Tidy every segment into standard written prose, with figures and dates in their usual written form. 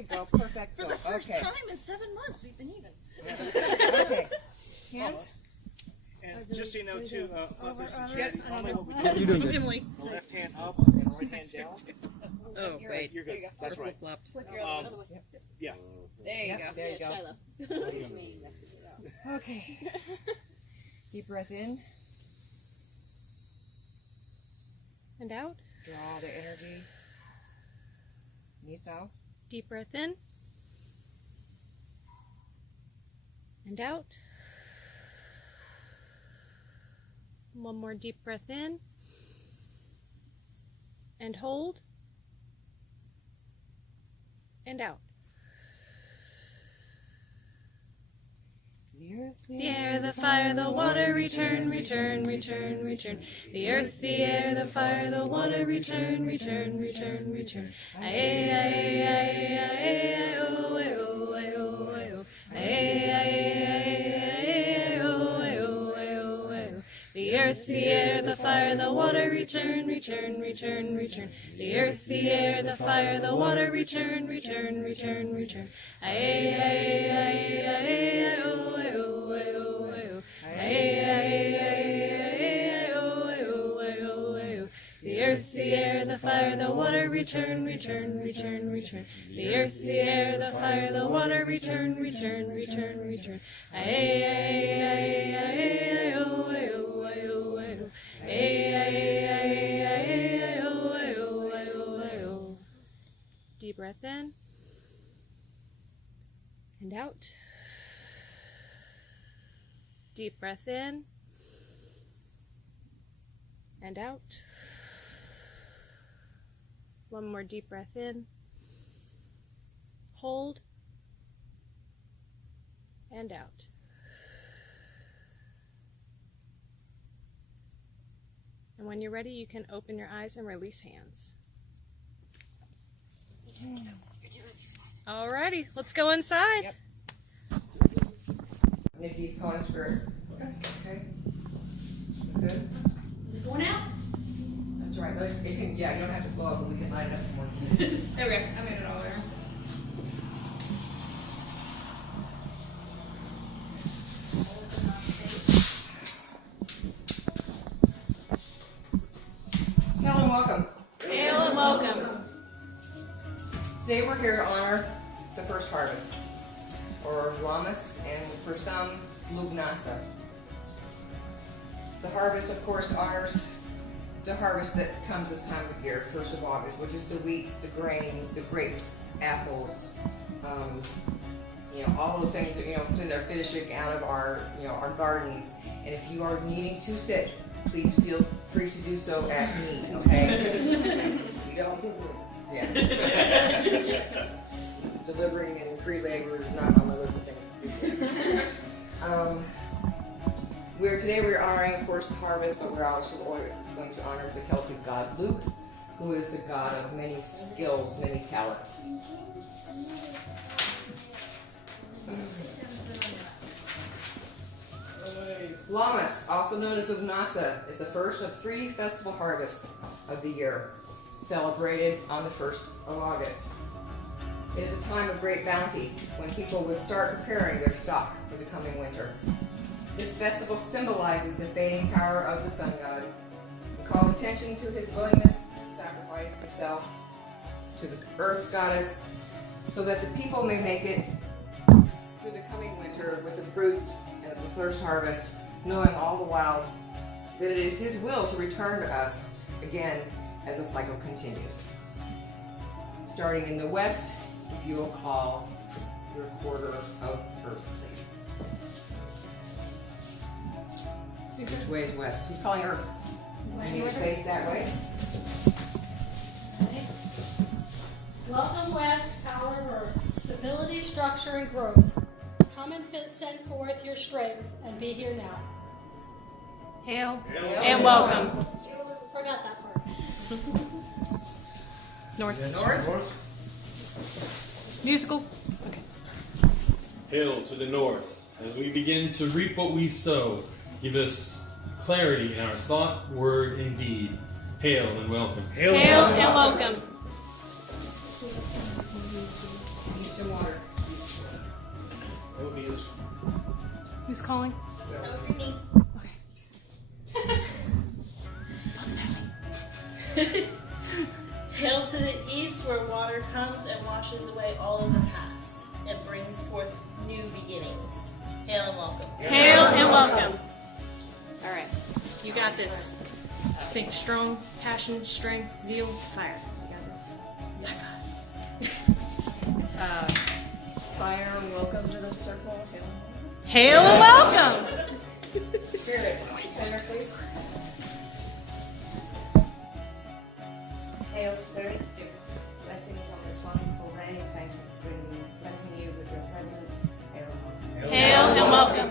I go. Perfecto. For the first Okay. time in 7 months, we've been even. Okay. Hands. And just so you know, too, authors and Yeah, charity, normally what we do You're is doing good. Emily. left hand up and right hand down. Oh, wait. You're good. That's right. Flopped. Yeah. There you go. There you go. Shiloh. Okay. Deep breath in. And out. Draw the energy. Knees out. Deep breath in. And out. One more deep breath in. And hold. And out. The air, the fire, the water, return, return, return, return. The earth, the air, the fire, the water, return, return, return, return. Aye, aye, aye, aye, aye, oh, aye, oh, aye, oh, aye, oh. Aye, aye, aye, aye, aye, oh, aye, oh, aye, oh, aye, oh. The earth, the air, the fire, the water, return, return, return, return. The earth, the air, the fire, the water, return, return, return, return. Aye, aye, aye, aye, aye, oh, aye, oh, aye, oh, aye, oh. Aye, aye, aye, aye, aye, oh, aye, oh, aye, oh, aye, oh. The earth, the air, the fire, the water, return, return, return, return. The earth, the air, the fire, the water, return, return, return, return. Aye, aye, aye, aye, aye, oh, aye, oh, aye, oh, aye, oh. Aye, aye, aye, aye, aye, oh, aye, oh, aye, oh, aye, oh. Deep breath in. And out. Deep breath in. And out. One more deep breath in. Hold. And out. And when you're ready, you can open your eyes and release hands. Alrighty, let's go inside. Yep. Nikki's calling spirit. Okay. Good. Is it going out? That's right. But it can, yeah, you don't have to blow up, but we can light it up some more. There we go. I made it all there. Hail and welcome. Hail and welcome. Today we're here to honor the first harvest, or Lammas, and for some, Lughnasadh. The harvest, of course, honors the harvest that comes this time of year, 1st of August, which is the wheats, the grains, the grapes, apples, all those things that, that are finishing out of our, our gardens. And if you are needing to sit, please feel free to do so at need, okay? We don't, yeah. Delivering and free labor is not on the list of things to do. Today we're honoring, of course, the harvest, but we're also going to honor the Celtic god Lugh, who is the god of many skills, many talents. Lammas, also known as Lughnasadh, is the first of 3 festival harvests of the year, celebrated on the 1st of August. It is a time of great bounty, when people would start preparing their stock for the coming winter. This festival symbolizes the fading power of the sun god, and calls attention to his willingness to sacrifice himself to the earth goddess, so that the people may make it through the coming winter with the fruits of the first harvest, knowing all the while that it is his will to return to us again as the cycle continues. Starting in the west, if you will call your quarter of earth, please. Which way is west? Who's calling earth? I need to face that way. Welcome West, power of earth, stability, structure, and growth. Come and send forth your strength and be here now. Hail and welcome. Forgot that part. North. North. Musical. Okay. Hail to the north. As we begin to reap what we sow, give us clarity in our thought, word, and deed. Hail and welcome. Hail and welcome. Houston Water. That would be his. Who's calling? That would be me. Don't stop me. Hail to the east, where water comes and washes away all of the past and brings forth new beginnings. Hail and welcome. Hail and welcome. All right, you got this. Think strong, passion, strength, zeal, fire. You got this. High five. Fire, welcome to the circle. Hail and welcome. Spirit, center please. Hail Spirit, blessings on this wonderful day. Thank you for blessing you with your presence. Hail and welcome. Hail and welcome.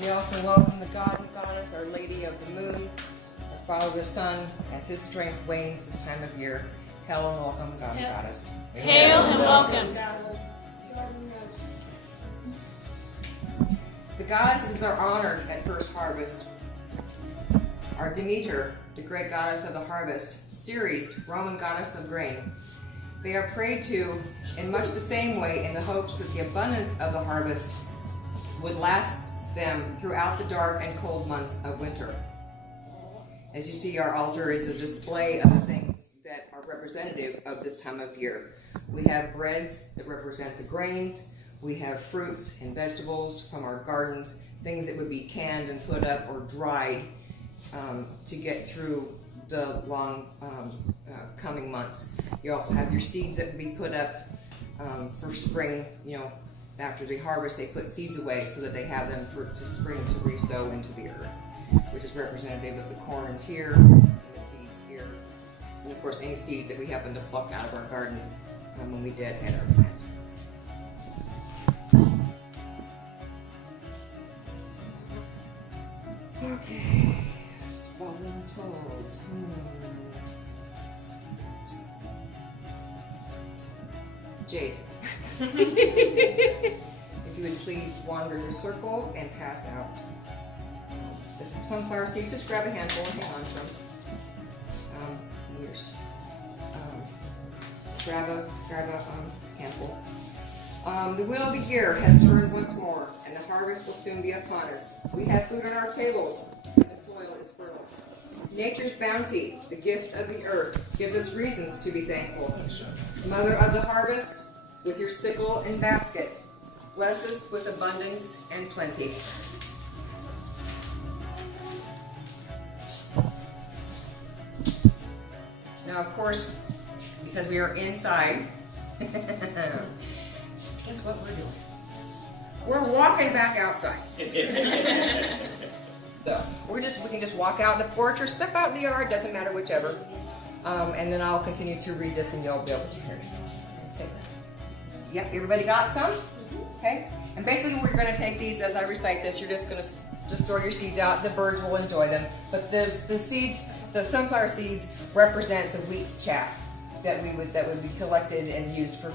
We also welcome the God and Goddess, Our Lady of the Moon, our Father the Sun, as his strength wanes this time of year. Hail and welcome, God and Goddess. Hail and welcome. The goddesses are honored at first harvest. Are Demeter, the great goddess of the harvest, Ceres, Roman goddess of grain. They are prayed to in much the same way in the hopes that the abundance of the harvest would last them throughout the dark and cold months of winter. As you see, our altar is a display of the things that are representative of this time of year. We have breads that represent the grains. We have fruits and vegetables from our gardens, things that would be canned and put up or dried to get through the long coming months. You also have your seeds that would be put up for spring. You know, after the harvest, they put seeds away so that they have them for to spring to resow into the earth, which is representative of the corns here and the seeds here, and of course any seeds that we happen to pluck out of our garden when we deadhead our plants. Okay, voluntold. Jade, if you would please wander the circle and pass out the sunflower seeds. Just grab a handful and hang on to them. Just grab a handful. The wheel of the year has turned once more, and the harvest will soon be upon us. We have food on our tables, and the soil is fertile. Nature's bounty, the gift of the earth, gives us reasons to be thankful. Mother of the harvest, with your sickle and basket, bless us with abundance and plenty. Now, of course, because we are inside, guess what we're doing? We're walking back outside. So we can just walk out the porch or step out in the yard, doesn't matter, whichever. And then I'll continue to read this and you'll be able to hear me. Yep, everybody got some? Okay. And basically we're going to take these as I recite this. You're just going to just throw your seeds out. The birds will enjoy them. But the seeds, the sunflower seeds, represent the wheat chaff that would be collected and used to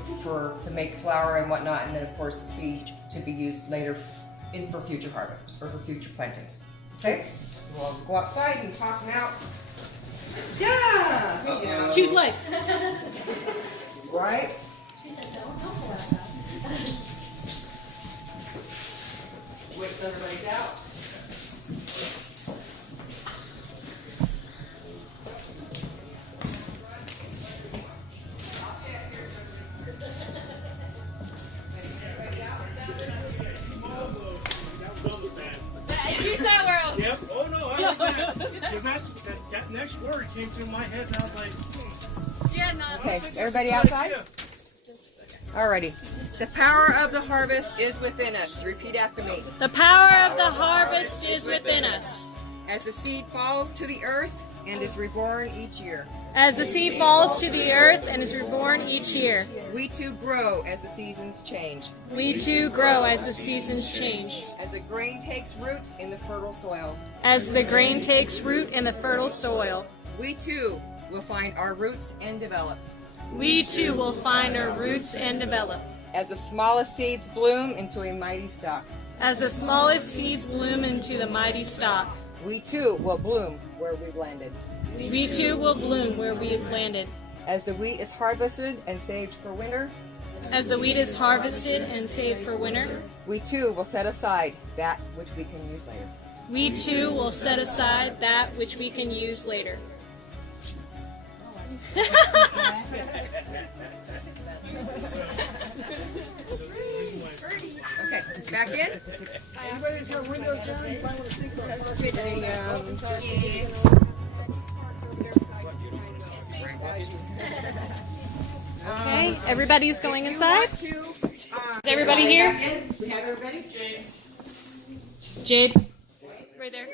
make flour and whatnot, and then of course the seed to be used later for future harvest or for future plantings. Okay, so we'll go outside and toss them out. Yeah, there you go. Choose life. Right. She said, don't go outside. Wait till everybody's out. You said where else? Yep. Oh no, I like that. Because that next word came through my head, and I was like, Yeah, no. Okay, everybody outside? Alrighty. The power of the harvest is within us. Repeat after me. The power of the harvest is within us. As the seed falls to the earth and is reborn each year. As the seed falls to the earth and is reborn each year. We too grow as the seasons change. We too grow as the seasons change. As the grain takes root in the fertile soil. As the grain takes root in the fertile soil. We too will find our roots and develop. We too will find our roots and develop. As the smallest seeds bloom into a mighty stalk. As the smallest seeds bloom into the mighty stalk. We too will bloom where we've landed. We too will bloom where we have landed. As the wheat is harvested and saved for winter. As the wheat is harvested and saved for winter, we too will set aside that which we can use later. we too will set aside that which we can use later. Okay, back in. Anybody's got windows down, you might want to sneak Okay, everybody's going inside? Is everybody here? We have everybody? Jade? Right there.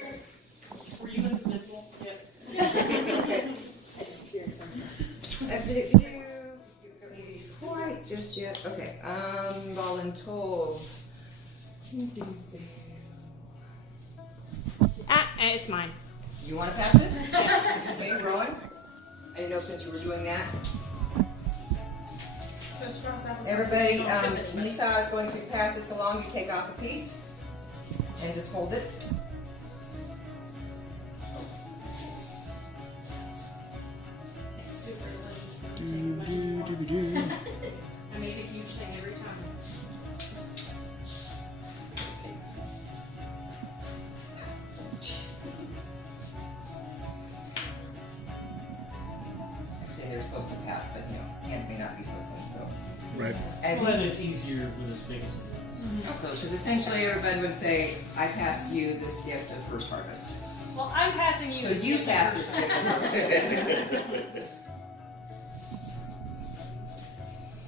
Quite just yet. Okay. Voluntold. It's mine. You want to pass this? Yes. Okay, Rowan. I didn't know since you were doing that. Everybody, Nisa is going to pass this along. You take off a piece and just hold it. It's super delicious. I make a huge thing every time. Actually, they're supposed to pass, but hands may not be so clean. So, Right. as But it's easier with as big as it is. so, because essentially everybody would say, "I pass you this gift of first harvest." Well, I'm passing you So this you gift pass first. this gift of harvest.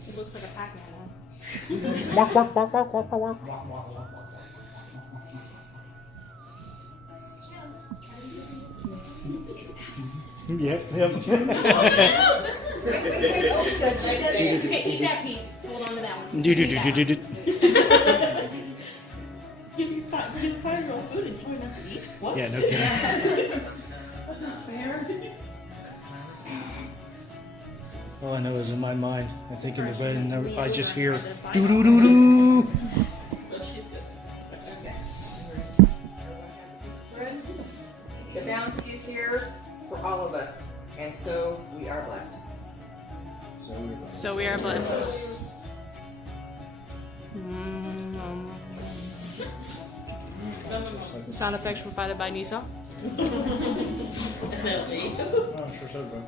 It looks like a Pac-Man one. Yep. Okay, eat that piece. Hold on to that one. Do. Give you 5-year-old food and tell her not to eat? What? Yeah, no kidding. All I know is in my mind, I think in the bed and I just hear doo doo doo doo. No, she's good. Okay. Everyone has a piece of bread. The bounty is here for all of us, and so we are blessed. So we are blessed. Sound effects provided by Nisa. Definitely. Oh, I'm sure so, bro.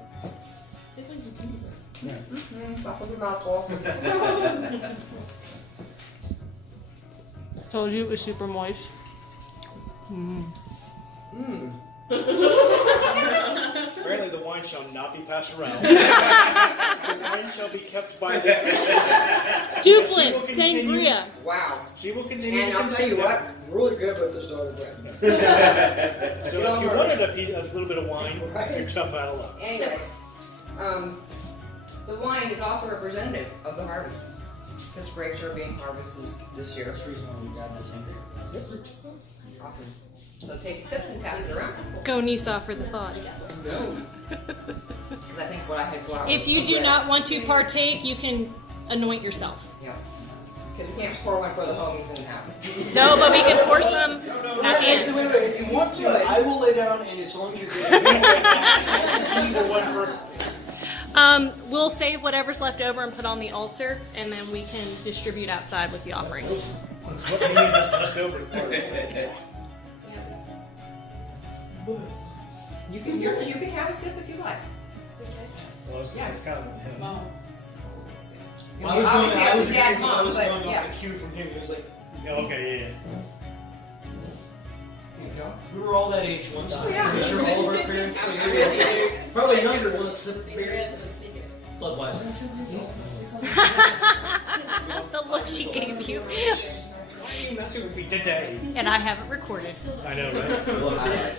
Stop with your mouth full. Told you it was super moist. Apparently the wine shall not be passed around. The wine shall be kept by the priestess. Duplin, continue- sangria. Wow. She will continue And to I'll tell you consume what, really good with this other bread. that. So if you wanted a little bit of wine, you're tough out of luck. Anyway, the wine is also representative of the harvest. Because grapes are being harvested this year. Awesome. So take a sip and pass it around. Go Nisa for the thought. Because I think what I had brought If was you some do bread. not want to partake, you can anoint yourself. Yeah. Because we can't pour one for the homies in the house. No, but we can pour some at the Actually, end. wait. If you want to, I will lay down, and as long as you're good, either one for. We'll save whatever's left over and put on the altar, and then we can distribute outside with the offerings. What do you mean this leftover part? You can have a sip if you like. Well, it's kind of I was obviously I was dad mom, but going yeah. off the cue from him. He was like, Okay, yeah. There you go. we were all that age one time. yeah. I'm sure all of our parents, when we were probably younger, want to sip beer. Bloodweiser. The look she gave you. That's what we did today. And I have it recorded. I know, right?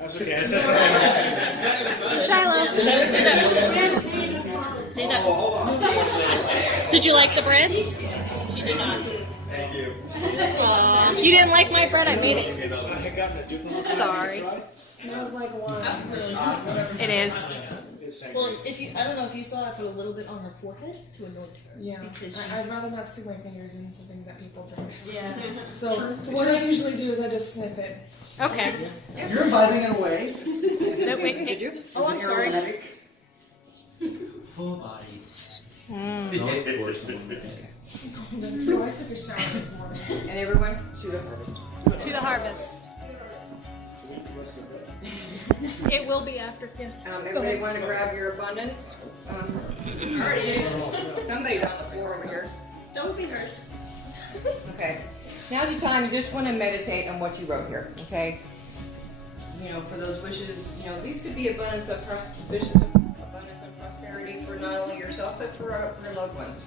That's okay. I said something. Shiloh, stand up. Did you like the bread? She did not. Thank you. Aw, you didn't like my bread, I made it. I had gotten a duplicate. Sorry. Smells like wine. It is. Well, I don't know if you saw, I put a little bit on her forehead to anoint her. Yeah, Because I'd she's. rather not stick my fingers in something that people drink. Yeah. So what I usually do is I just sniff it. Okay. You're imbibing it away. No, wait, did you? Oh, I'm sorry. Aromatic. Full body. Don't force them. No, I took a shower this morning. And everyone, to the harvest. To the harvest. It will be after, yes. Everybody want to grab your abundance? Already did. Somebody's on the floor over here. Don't be hers. Okay. Now's your time. You just want to meditate on what you wrote here. Okay. You know, for those wishes, you know, these could be abundance of wishes of abundance and prosperity for not only yourself but for your loved ones,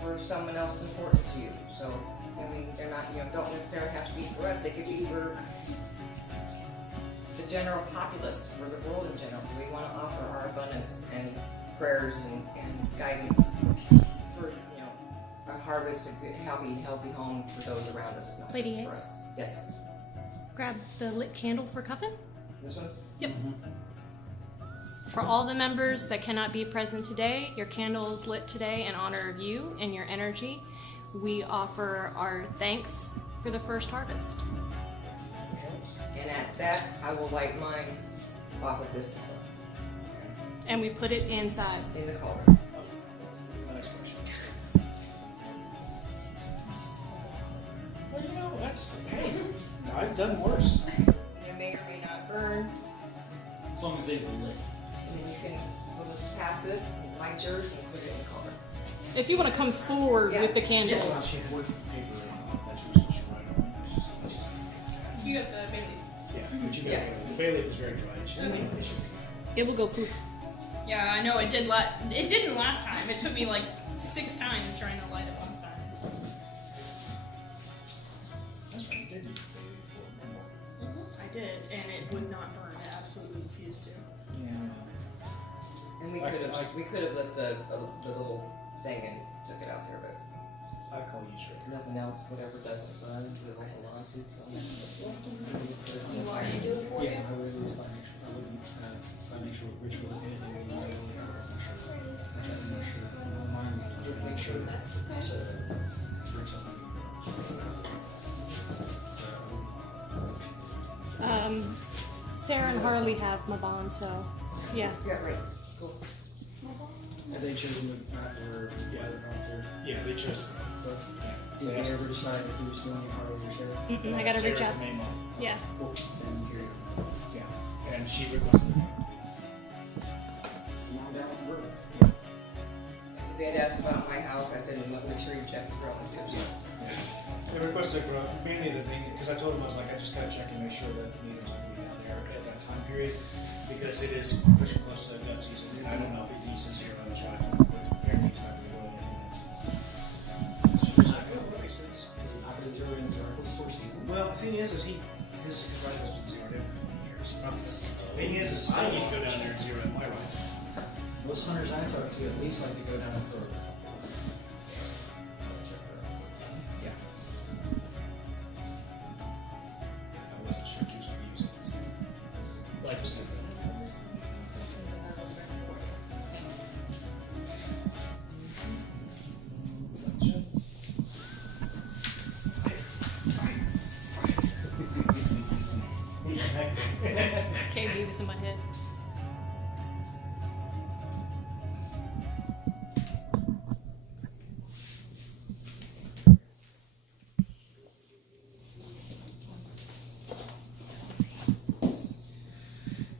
for someone else important to you. So, I mean, they're not, you know, don't necessarily have to be for us. They could be for the general populace, for the world in general. We want to offer our abundance and prayers and guidance for, you know, a harvest, a good, healthy home for those around us, not Lady just A. for us. Yes. Grab the lit candle for Coven. This one? Yep. For all the members that cannot be present today, your candle is lit today in honor of you and your energy. We offer our thanks for the first harvest. And at that, I will light mine off of this candle And we put it inside. in the cauldron. My next question. Well, you know, that's, hey, I've done worse. It may or may not burn. As long as they've lit. And then you can, we'll just pass this, light yours, and put it in the cauldron. If you want to come forward with the candle. Well, she had wood paper that she was supposed to write on. It's just, You got the baby. yeah, but you Yeah. the bay leaf is very dry. It should be, It will go poof. Yeah, I know it did. It didn't last time. It took me like 6 times trying to light it last time. That's right, you did use the bay leaf before, remember? I did, and it would not burn. It absolutely refused to. Yeah. And we could have lit the little thing and took it out there, but I call you straight. nothing else, whatever doesn't burn, we'll hold on to. You want me to do it for you? Yeah, I would always make sure ritual if anything we might really have to make sure. I try to make sure mine would make sure That's okay. to bring something. Sarah and Harley have Maban, so yeah. Yeah, right, cool. Have they chosen the map or the other concert? Yeah, they chose. But did they ever decide who's doing it, Harley or Sarah? Mm-mm, I gotta reach out. Sarah's the main one. Yeah. Cool. Then here you go. Yeah, and she requested. Now down to work. Because they had asked about my house, I said, look, make sure you check the growing too. They requested a grow. Mainly the thing, because I told them, I was like, I just gotta check and make sure that meters are gonna be down there at that time period, because it is pushing close to gut season, and I don't know if it needs to run his rifle, but apparently he's not gonna do anything. She's not gonna make sense. Is it not going to zero in his rifle store season? Well, the thing is his rifle's been zeroed in for many years. The thing is I need to go down there and zero in my rifle. Most hunters I talk to at least like to go down for Yeah. I wasn't sure he was gonna use it. Life is good. Okay, Beavis in my head.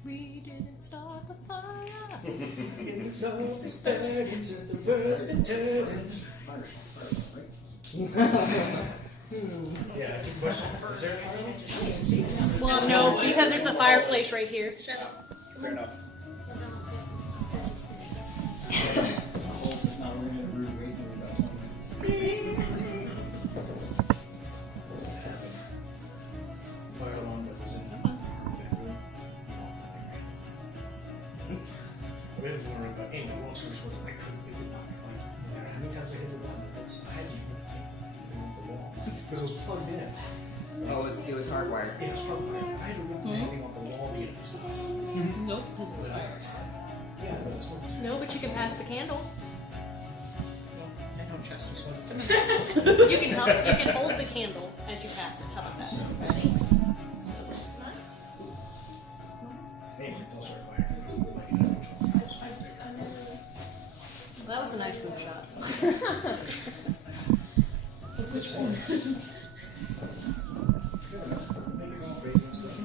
We didn't start the fire. It's always burning since the world's been turning. Yeah, good question. Is there anything? Well, no, because there's a fireplace right here. Shut up. Fair enough. If not, we're going to brew right in about 20 minutes. Fire alarm that was in the bedroom. I was wondering about any long story short, I couldn't, it would not, like, no matter how many times I hit the button, I had to remove the wall. Because it was plugged in. Oh, it was hardwired. Yeah, it was hardwired. I had to remove anything off the wall to get the stuff. Nope, doesn't But work. yeah, but it's what. No, but you can pass the candle. I don't trust this one. You can help. You can hold the candle as you pass it. How about that? Ready? Anyway, those are fire. Like, I don't control those. That was was a nice boob shot. Which one? Maybe won't break and stuff.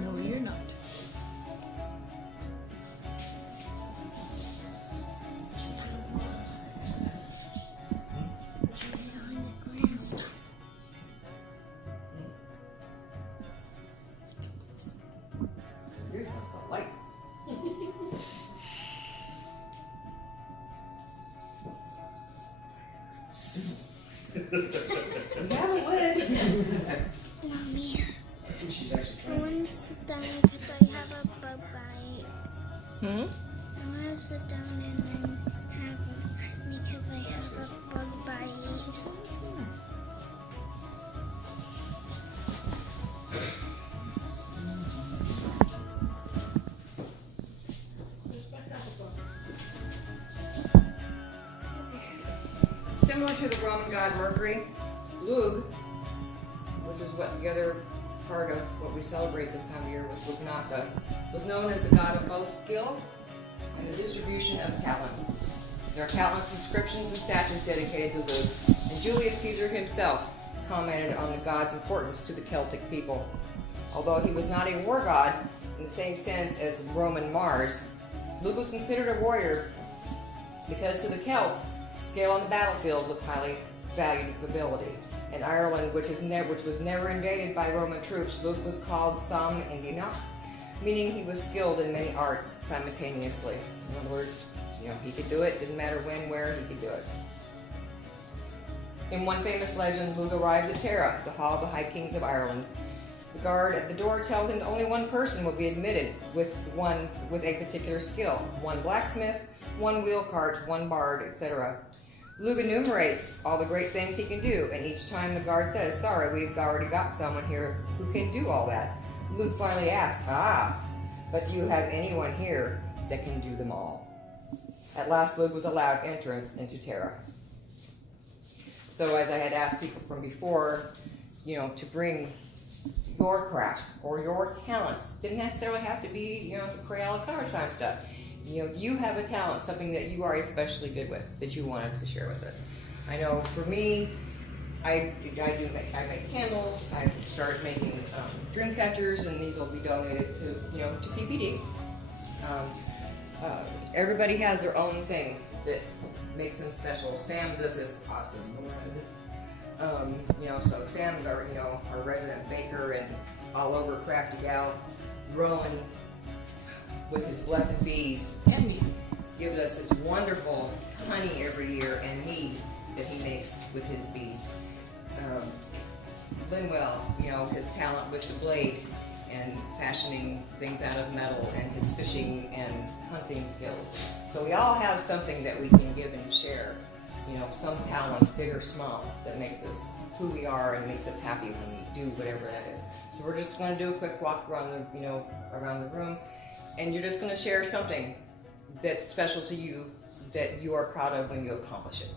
No, you're not. Yours wants the light. You have a lid. Mommy, I think she's actually I trying to. want to sit down because I have a bug bite. Hmm? I want to sit down and then have because I have a bug bite. Similar to the Roman god Mercury, Lugh, which is what the other part of what we celebrate this time of year with Lughnasadh, was known as the god of both skill and the distribution of talent. There are countless inscriptions and statues dedicated to Lugh, and Julius Caesar himself commented on the god's importance to the Celtic people. Although he was not a war god in the same sense as the Roman Mars, Lugh was considered a warrior because to the Celts, skill on the battlefield was highly valued ability. In Ireland, which was never invaded by Roman troops, Lugh was called Sam Indinach, meaning he was skilled in many arts simultaneously. In other words, he could do it, didn't matter when, where, he could do it. In one famous legend, Lugh arrives at Tara, the hall of the High Kings of Ireland. The guard at the door tells him that only one person will be admitted with a particular skill. One blacksmith, one wheel cart, one bard, etc. Lugh enumerates all the great things he can do, and each time the guard says, "Sorry, we've already got someone here who can do all that," Lugh finally asks, but do you have anyone here that can do them all?" At last, Lugh was allowed entrance into Tara. So as I had asked people from before, to bring your crafts or your talents, didn't necessarily have to be, the Crayola color time stuff. You have a talent, something that you are especially good with, that you wanted to share with us. I know for me, I make candles. I started making dream catchers, and these will be donated to to PPD. Everybody has their own thing that makes them special. Sam does this awesome wood. So Sam's our resident baker and all over Crafty Gal. Rowan, with his blessed bees, and me, gives us this wonderful honey every year and mead that he makes with his bees. Linwell, his talent with the blade and fashioning things out of metal, and his fishing and hunting skills. So we all have something that we can give and share. Some talent, big or small, that makes us who we are and makes us happy when we do whatever that is. So we're just going to do a quick walk around around the room. And you're just going to share something that's special to you, that you are proud of when you accomplish it.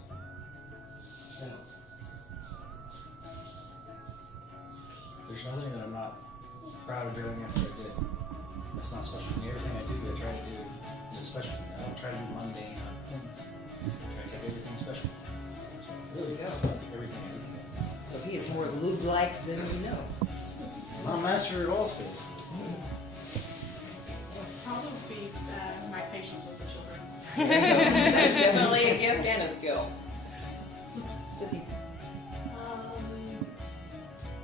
There's nothing that I'm not proud of doing after I did. That's not special to me. Everything I do, I try to do is special to me. I don't try to do mundane things. I try to take everything special. So really, everything I do. So he is more Lugh-like than you know. I'm a master at all skills. Probably my patience with the children. That's definitely a gift and a skill. Sissy.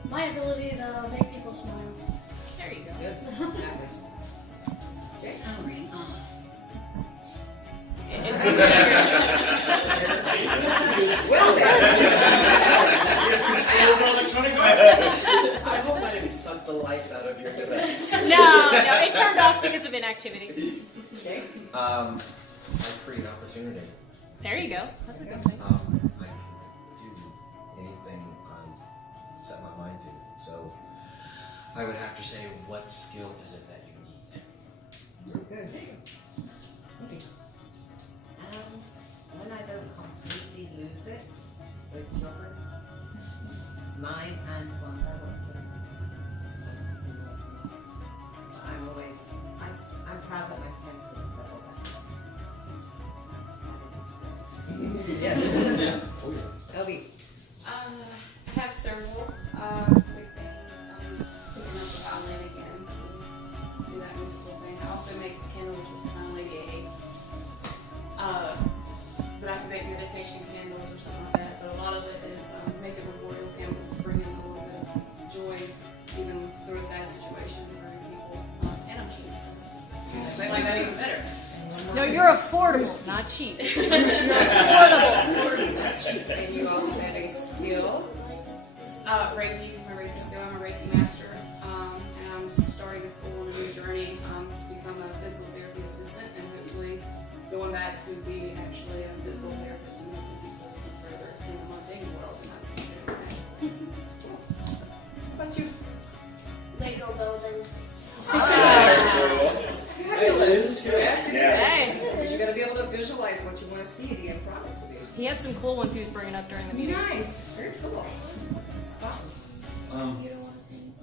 My ability to make people smile. There you go. Good. Exactly. Jay? Coloring off. Well then. He has control over electronic arts. an activity. Okay. I create opportunity. There you go. That's a good thing. I can do anything I set my mind to. So I would have to say, what skill is it that you need? Good. Okay. When I don't completely lose it with children, mine and ones I work with. I'm always, I'm proud that my temper is level that is a skill. Yes. Oh yeah. Elby. I have several. Big thing, picking up the violin again to do that musical thing. I also make a candle, which is kind of like but I can make meditation candles or something like that. But a lot of it is making memorial candles, bringing a little bit of joy, even through a sad situation, bringing people. And I'm cheap, so I like that even better. No, you're affordable, not cheap. And you also have a skill. Reiki, my Reiki skill. I'm a Reiki master, and I'm starting a school on a new journey to become a physical therapy assistant, and hopefully going back to be actually a physical therapist and helping people further in the mundane world and not necessarily that. How about you? Lego building. Fabulous. This is good. Yes. Because you're going to be able to visualize what you want to see the end product to be. He had some cool ones he was bringing up during the meeting. Nice. Very cool.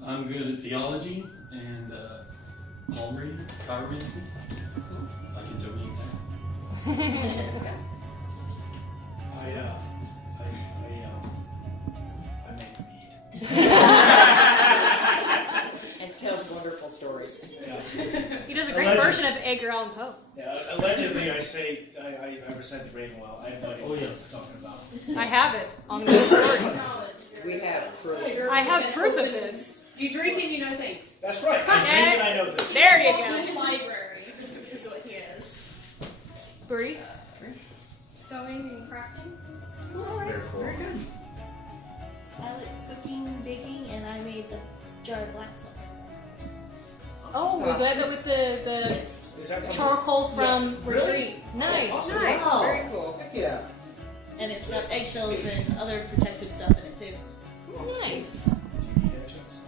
I'm good at theology and palm reading, chiromancy. I can donate that. I make mead. And tells wonderful stories. Yeah. He does a great version of Edgar Allan Poe. Yeah, allegedly I say, I represent the Ravenwell. I have no idea what you're talking about. I have it on the story. We have proof. I have proof of this. You drink and you know things. That's right. I drink and I know things. There you Walking go. library is what he is. Bree? Sewing and crafting. Very cool. Very good. I like cooking, baking, and I made the jar of black salt. Oh, was that with the Is that from charcoal from Yes. Retreat? Really? Nice. Awesome. Nice. Wow. Very cool. Heck yeah. And it's got eggshells and other protective stuff in it too. Nice. Do you need eggshells?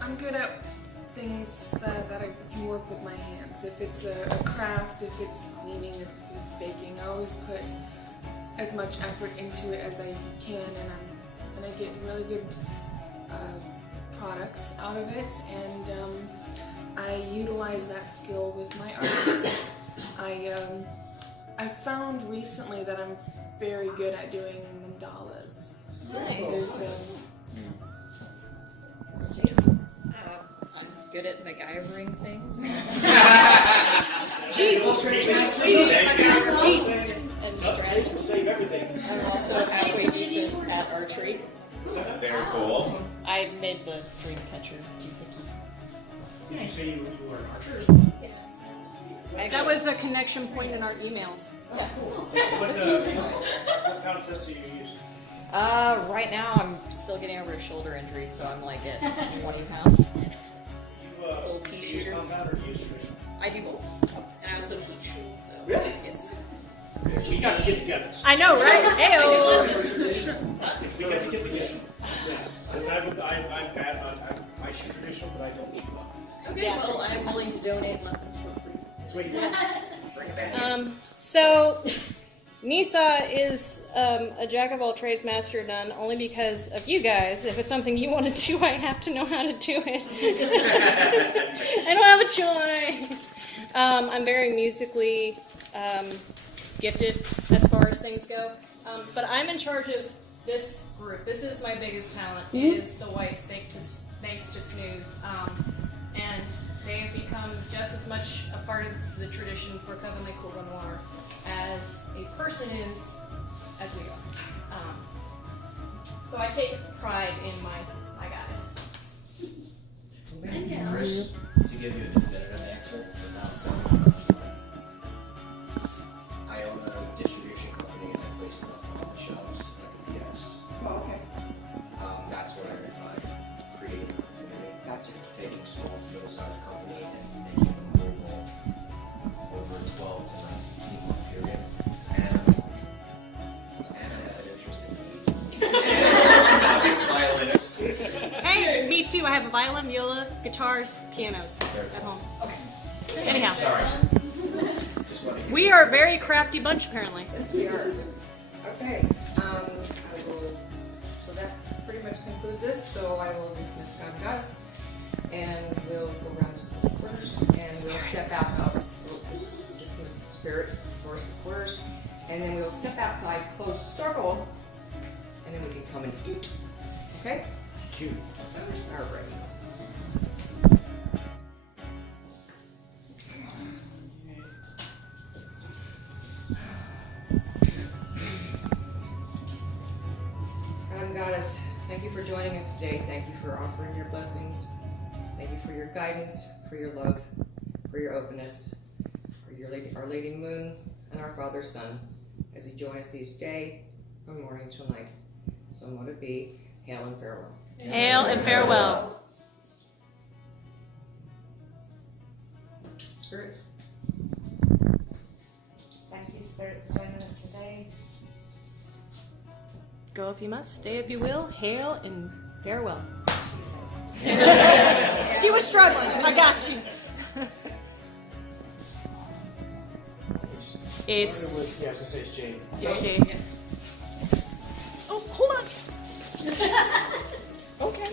I'm good at things that I can work with my hands. If it's a craft, if it's cleaning, if it's baking, I always put as much effort into it as I can, and I get really good products out of it, and I utilize that skill with my art. I found recently that I'm very good at doing mandalas. Nice. I'm good at MacGyvering things. And strategy. Save everything. I'm also halfway decent at archery. Very cool. I made the dream catcher. Did you say you were an archer? Yes. That was a connection point in our emails. Yeah. What contest do you use? Right now I'm still getting over a shoulder injury, so I'm like at 20 pounds. Little pea Do you use shooter. compound or do you use traditional? I do both. And I also teach. So. Really? Yes. We got to get together. I know, right? We got to get together. Because I'm bad on, I shoot traditional, but I don't shoot long. Okay, well, I'm willing to donate lessons for free. Sweet. Bring it back. So, Nisa is a jack of all trades, master of none, only because of you guys. If it's something you want to do, I have to know how to do it. I don't have a choice. I'm very musically gifted as far as things go. But I'm in charge of this group. This is my biggest talent, is the whites, thanks to Snooze. And they have become just as much a part of the tradition for Coven Noir as a person is, as we are. So I take pride in my guys. Chris, to give you a definitive answer without sounding I own a distribution company and I place stuff on the shelves like a PS. Oh, okay. That's where I get my creative opportunity. Gotcha. Take have a violin, viola, guitars, pianos at home. Okay. Anyhow. Sorry. Just wanted to We are a very crafty bunch, apparently. Yes, we are. Okay. I will. So that pretty much concludes this. So I will dismiss God and Goddess, and we'll go around to the quarters, and we'll step out. Dismiss spirit, force the quarters, and then we'll step outside, close circle, and then we can come and eat. Okay. Cute. All right. God and Goddess, thank you for joining us today. Thank you for offering your blessings. Thank you for your guidance, for your love, for your openness, for your lady, Our Lady Moon, and our Father Son, as you join us each day from morning till night. So mote it be. Hail and farewell. Hail and farewell. Spirit. Thank you, Spirit, for joining us today. Go if you must, stay if you will. Hail and farewell. She was struggling. I got you. It's. Yeah, I was gonna say it's Jade. It's Jade. Oh, hold on. Okay.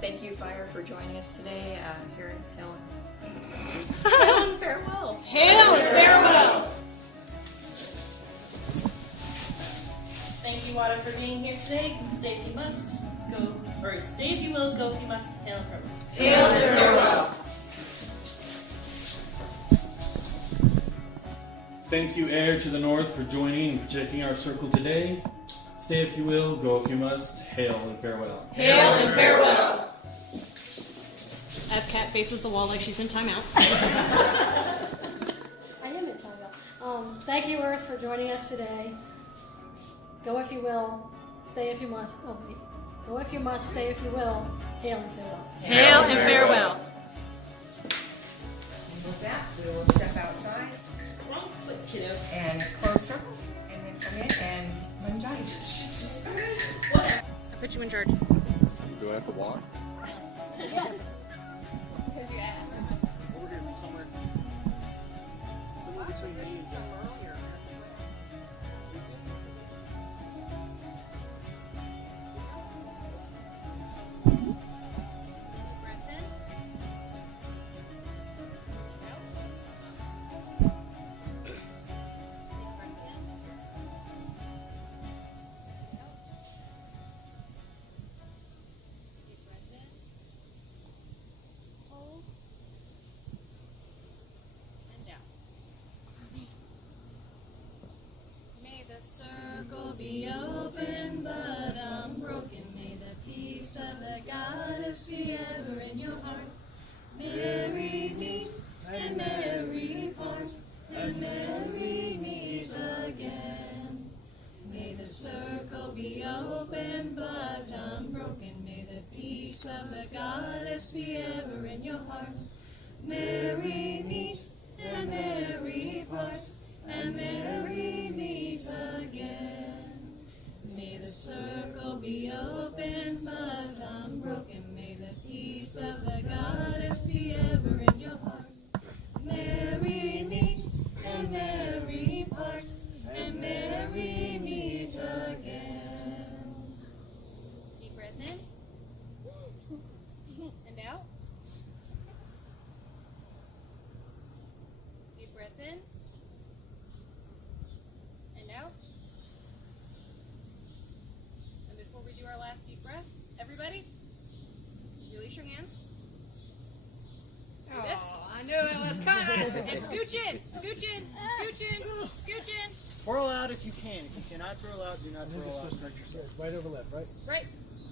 Thank you, Fire, for joining us today here in Hail and farewell. Hail and farewell. Thank you, Water, for being here today. Stay if you must, go, or stay if you will, go if you must. Hail and farewell. Hail and farewell. Thank you, Air to the North, for joining and protecting our circle today. Stay if you will, go if you must. Hail and farewell. Hail and farewell. As Kat faces the wall like she's in timeout. I am in timeout. Thank you, Earth, for joining us today. Go if you will, stay if you must. Oh, wait. Go if you must, stay if you will. Hail and farewell. Hail and farewell. And with that, we will step outside. Wrong foot, kiddo. And close circle, and then come in and run Johnny. Whatever. I put you in charge. Do I have to walk? Yes. Because you asked. Over here, somewhere. Somewhere between me and May the circle be open but unbroken. May the peace of the goddess be ever in your heart. Merry meet and merry part, and merry meet again. May the circle be open but unbroken. May the peace of the goddess be ever in your heart. Merry meet and merry part, and merry meet again. May the circle be open but unbroken. May the peace of the goddess be ever in your heart. Merry meet and merry part, and merry meet again. Deep breath in and out. Deep breath in and out. And before we do our last deep breath, everybody, release your hands. Do this. I knew it was coming. And scooch in, scooch in, scooch in, scooch in. Twirl out if you can. If you cannot twirl out, do not twirl out. Right over left, right? Right.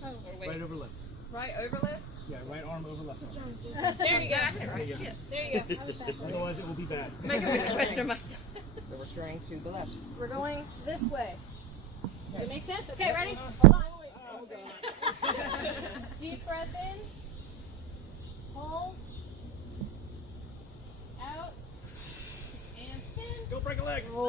Oh, Right over left. right over left? Yeah, right arm over left arm. There you go. I hit it right. Shit. There you go. Otherwise, it will be bad. Make a question myself. So we're turning to the left. We're going this way. Does it make sense? Okay, ready? Hold on. Deep breath in. Hold. Out. And spin. Don't break a leg. Oh.